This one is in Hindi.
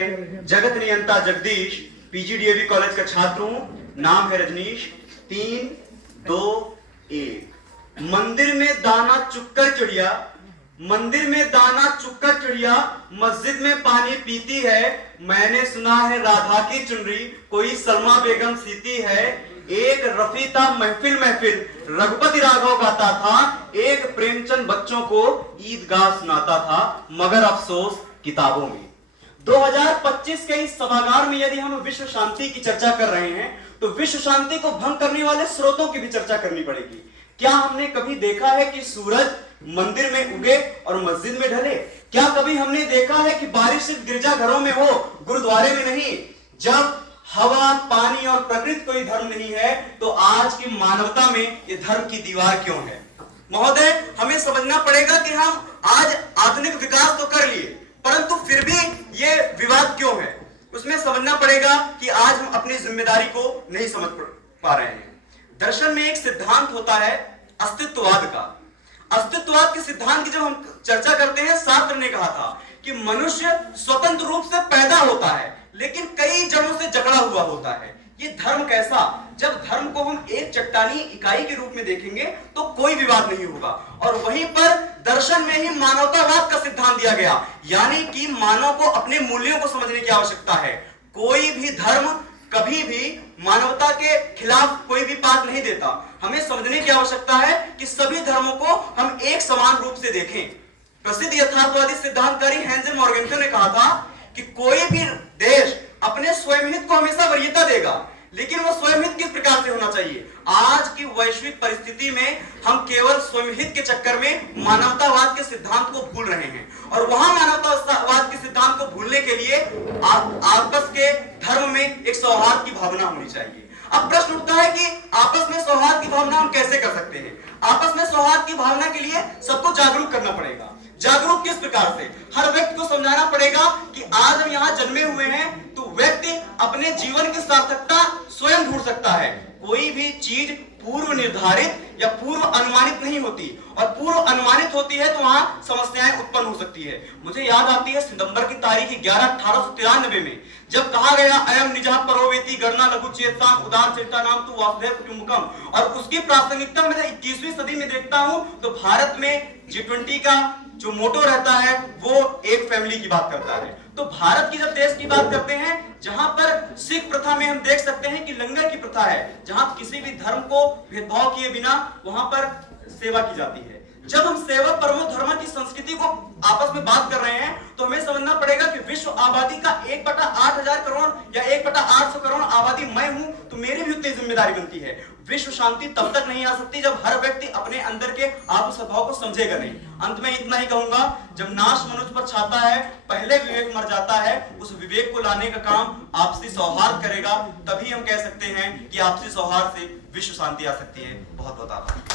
जगत नियंता जगदीश, पीजीडीएवी कॉलेज का छात्र हूं। नाम है रजनीश। 3, 2, 1। मंदिर में दाना चुक्कर चिड़िया, मंदिर में दाना चुक्कर चिड़िया, मस्जिद में पानी पीती है। मैंने सुना है राधा की चुनरी कोई सलमा बेगम सीती है। एक रफी था महफिल महफिल, रघुपति राघव गाता था। एक प्रेमचंद बच्चों को ईदगाह सुनाता था, मगर अफसोस किताबों में। 2025 के इस सभागार में यदि हम विश्व शांति की चर्चा कर रहे हैं तो विश्व शांति को भंग करने वाले स्रोतों की भी चर्चा करनी पड़ेगी। क्या हमने कभी देखा है कि सूरज मंदिर में उगे और मस्जिद में ढले? क्या कभी हमने देखा है कि बारिश सिर्फ गिरजाघरों में हो, गुरुद्वारे में नहीं? जब हवा, पानी और प्रकृति कोई धर्म नहीं है तो आज की मानवता में ये धर्म की दीवार क्यों है? महोदय, हमें समझना पड़ेगा कि हम आज आधुनिक विकास तो कर लिए, परंतु फिर भी ये विवाद क्यों है? उसमें समझना पड़ेगा कि आज हम अपनी जिम्मेदारी को नहीं समझ पा रहे हैं। दर्शन में एक सिद्धांत होता है अस्तित्ववाद का। अस्तित्ववाद के सिद्धांत की जब हम चर्चा करते हैं, सार्त्र ने कहा था कि मनुष्य स्वतंत्र रूप से पैदा होता है लेकिन कई जड़ों से जकड़ा हुआ होता है। ये धर्म कैसा? जब धर्म को हम एक चट्टानी इकाई के रूप में देखेंगे तो कोई विवाद नहीं होगा। और वहीं पर दर्शन में ही मानवतावाद का सिद्धांत दिया गया, यानी कि मानव को अपने मूल्यों को समझने की आवश्यकता है। कोई भी धर्म कभी भी मानवता के खिलाफ कोई भी बात नहीं देता। हमें समझने की आवश्यकता है कि सभी धर्मों को हम एक समान रूप से देखें। प्रसिद्ध यथार्थवादी सिद्धांतकारी हेंजेल मॉर्गेंसन ने कहा था कि कोई भी देश अपने स्वयं हित को हमेशा वरीयता देगा, लेकिन वो स्वयं हित किस प्रकार से होना चाहिए? आज की वैश्विक परिस्थिति में हम केवल स्वयं हित के चक्कर में मानवतावाद के सिद्धांत को भूल रहे हैं, और वहां मानवतावाद के सिद्धांत को भूलने के लिए आपस के धर्म में एक सौहार्द की भावना होनी चाहिए। अब प्रश्न उठता है कि आपस में सौहार्द की भावना हम कैसे कर सकते हैं? आपस में सौहार्द की भावना के लिए सबको जागरूक करना पड़ेगा। जागरूक किस प्रकार से? हर व्यक्ति को समझाना पड़ेगा कि आज हम यहाँ जन्मे हुए हैं तो व्यक्ति अपने जीवन की सार्थकता स्वयं ढूंढ सकता है। कोई भी चीज पूर्व निर्धारित या पूर्व अनुमानित नहीं होती, और पूर्व अनुमानित होती है तो वहां समस्याएं उत्पन्न हो सकती है। मुझे याद आती है सितंबर की तारीख 11/1893 में, जब कहा गया अयम निजः परोवेति गणना लघु चेतसाम उदार चेता नाम तु वासुदेव कुटुंबकम। और उसकी प्रासंगिकता में 21वीं सदी में देखता हूं तो भारत में G20 का जो मोटो रहता है वो एक फैमिली की बात करता है। तो भारत की जब देश की बात करते हैं, जहां पर सिख प्रथा में हम देख सकते हैं कि लंगर की प्रथा है, जहां किसी भी धर्म को भेदभाव किए बिना वहां पर सेवा की जाती है। जब हम सेवा परमो धर्म की संस्कृति को आपस में बात कर रहे हैं तो हमें समझना पड़ेगा कि विश्व आबादी का 1/8000 करोड़ या 1/800 करोड़ आबादी मैं हूं, तो मेरी भी उतनी जिम्मेदारी बनती है। विश्व शांति तब तक नहीं आ सकती जब हर व्यक्ति अपने अंदर के आपसी स्वभाव को समझेगा नहीं। अंत में इतना ही कहूंगा, जब नाश मनुष्य पर छाता है, पहले विवेक मर जाता है। उस विवेक को लाने का काम आपसी सौहार्द करेगा, तभी हम कह सकते हैं कि आपसी सौहार्द से विश्व शांति आ सकती है। बहुत बहुत आभार।